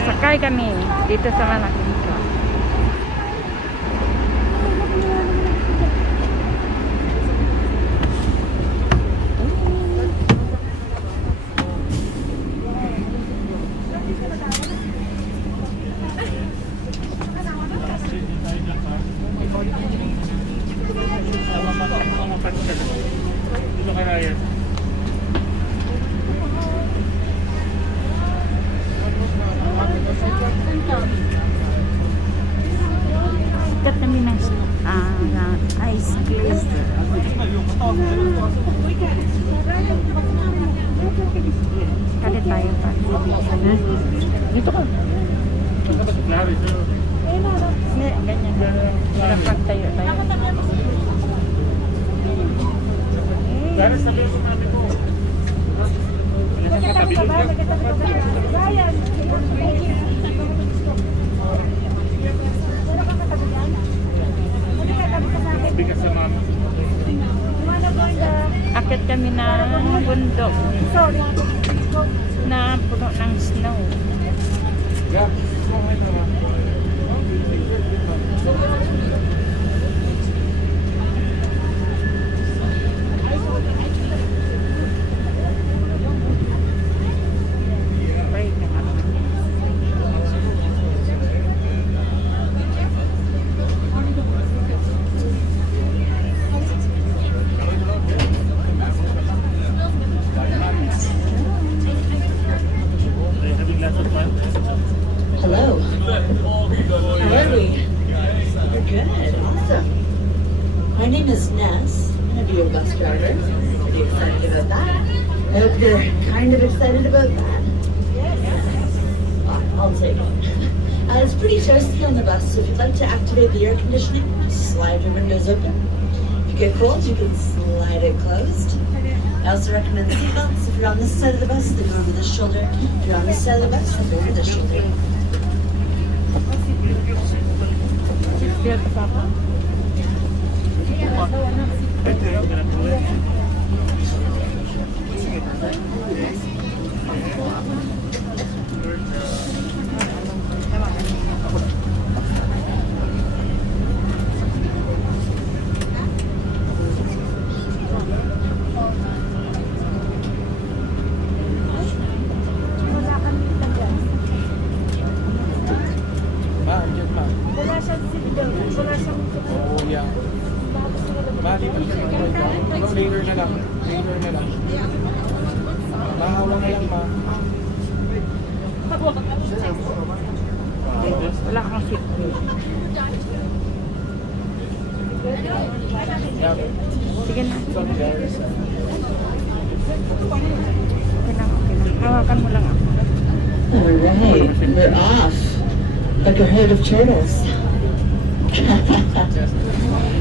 Sasakay kami dito sa Makita. Sikat kami ng Icefield. Kalit tayo pa. Dito ka. Hindi, ganyan. Dapat tayo. Dari sabi ko namin ko. Nagkatabi doon ka. Ryan. Bigas sa mama. Akyat kami ng bundok na puno ng snow. Yeah. Hello. How are we? We're good. Awesome. My name is Ness. I'm going to be your bus driver. Pretty excited about that. I hope you're kind of excited about that. Yes. I'll take it. It's pretty toasty on the bus, so if you'd like to activate the air conditioning, slide your windows open. If you get cold, you can slide it closed. I also recommend seatbelts. If you're on this side of the bus, then go over this shoulder. If you're on this side of the bus, then go over this shoulder. Later na lang. Mahawa na lang, ma. Wala kang seat. Sige na. Okay lang. Hawakan mo lang ako. All right, we're off. Like a herd of turtles.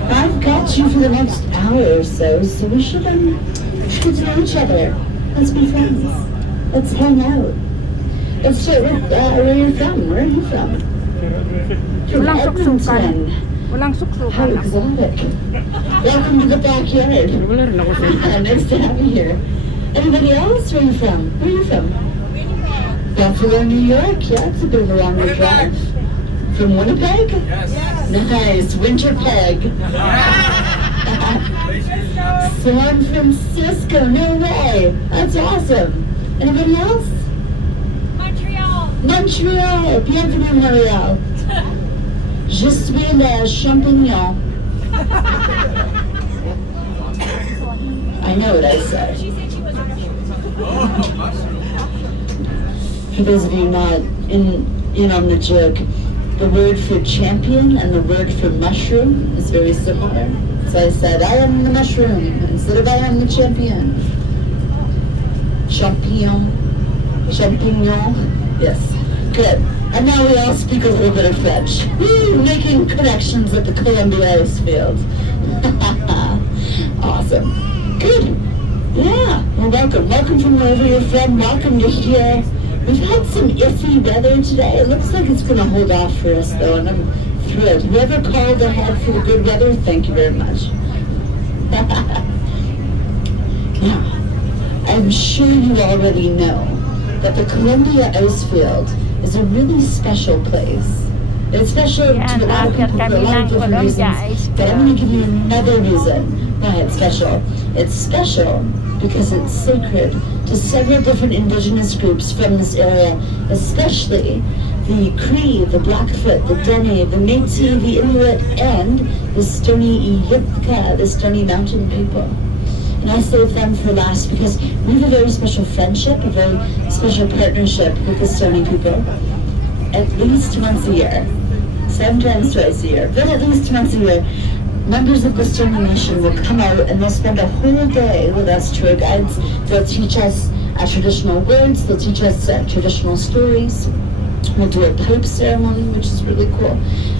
I've got you for the next hour or so we should get to know each other. Let's be friends. Let's hang out. Let's start with where you're from. Where are you from? From Walang suksukan. Edmonton. Walang How suksukan. exotic. Welcome to the backyard. Wala rin ako sa Nice to have you here. Anybody else? Where are you from? Where are you from? Buffalo, New York. Yeah, it's a bit of a longer drive. From Winnipeg? Yes. Nice. Winterpeg. San Francisco. No way. That's awesome. Anybody else? Montreal. Bienvenue, Montreal. Je suis le champignon. I know what I said. For those of you not in on the joke, the word for champion and the word for mushroom is very similar. So I said, I am the mushroom instead of I am the champion. Champignon. Champignon. Yes. Good. And now we all speak a little bit of French. Woo! Making connections at the Columbia Icefield. Awesome. Good. Yeah. Well, welcome. Welcome from wherever you're from. Welcome to here. We've had some iffy weather today. It looks like it's going to hold off for us, though, and I'm thrilled. Whoever called ahead for the good weather, thank you very much. Yeah. I'm sure you already know that the Columbia Icefield is a really special place. It's special Yan, to a lot of aakyat people for a kami lot ng of different Colombia, reasons. But I'm going to give you Icefield. another reason why it's special. It's special because it's sacred to several different indigenous groups from this area, especially the Cree, the Blackfoot, the Dene, the Métis, the Inuit, and the Stoney Yupka, the Stoney Mountain people. And I saved them for last because we have a very special friendship, a very special partnership with the Stoney people. At least once a year, sometimes twice a year, but at least once a year, members of the Stoney Nation will come out and they'll spend a whole day with us tour guides. They'll teach us traditional words, they'll teach us traditional stories. We'll do a pipe ceremony, which is really cool.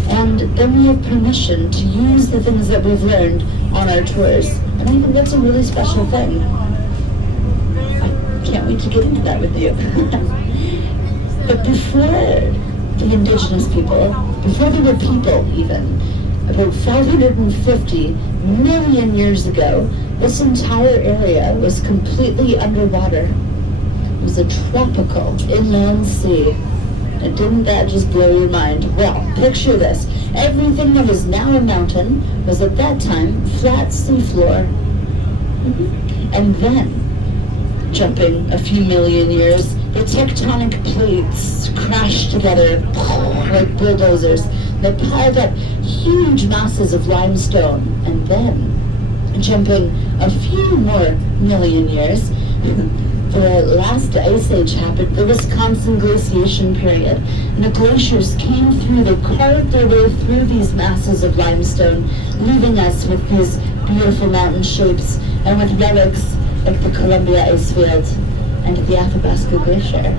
And then we have permission to use the things that we've learned on our tours. And I think that's a really special thing. I can't wait to get into that with you. But before the indigenous people, before there were people even, about 550 million years ago, this entire area was completely underwater. It was a tropical inland sea. And didn't that just blow your mind? Well, picture this. Everything that is now a mountain was at that time flat seafloor. And then, jumping a few million years, the tectonic plates crashed together like bulldozers. They piled up huge masses of limestone. And then, jumping a few more million years, the last ice age happened, the Wisconsin glaciation period, and the glaciers came through, they carved their way through these masses of limestone, leaving us with these beautiful mountain shapes and with relics like the Columbia Icefield and the Athabasca Glacier.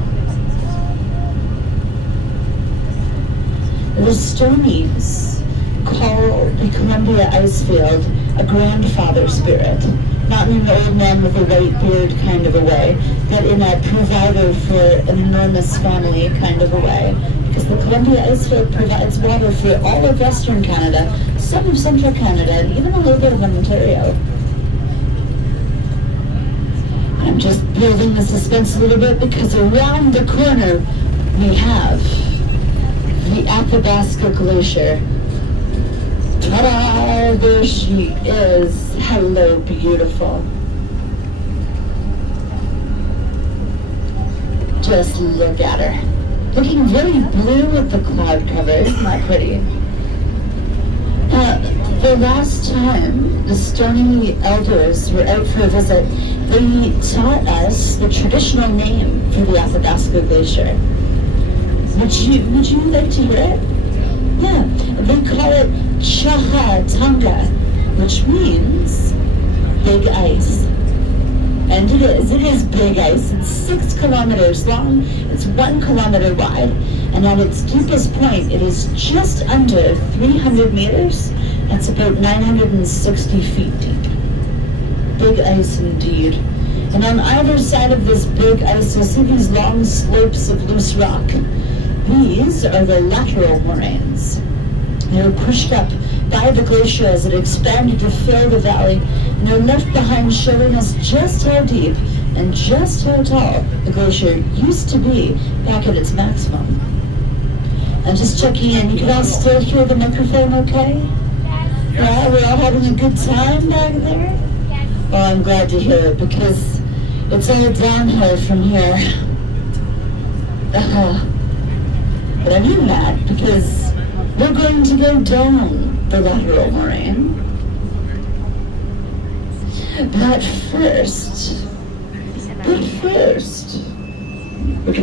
The Stoneys call the Columbia Icefield a grandfather spirit. Not in an old man with a white beard kind of a way, but in a provider for an enormous family kind of a way. Because the Columbia Icefield provides water for all of Western Canada, some of Central Canada, and even a little bit of Ontario. I'm just building the suspense a little bit because around the corner we have the Athabasca Glacier. Ta-da! There she is. Hello, beautiful. Just look at her. Looking very blue with the cloud cover. Isn't that pretty? The last time the Stoney elders were out for a visit, they taught us the traditional name for the Athabasca Glacier. Would you like to hear it? Yeah, they call it Chahatanga, which means big ice. And it is big ice. It's 6 kilometers long, it's 1 kilometer wide, and at its deepest point, it is just under 300 meters. That's about 960 feet deep. Big ice indeed. And on either side of this big ice, you'll see these long slopes of loose rock. These are the lateral moraines. They were pushed up by the glacier as it expanded to fill the valley, and they're left behind showing us just how deep and just how tall the glacier used to be back at its maximum. And just checking in, you can all still hear the microphone okay? Yeah, we're all having a good time back there? Well, I'm glad to hear it because it's all downhill from here. But I mean that because we're going to go down the lateral moraine. But first, we're going to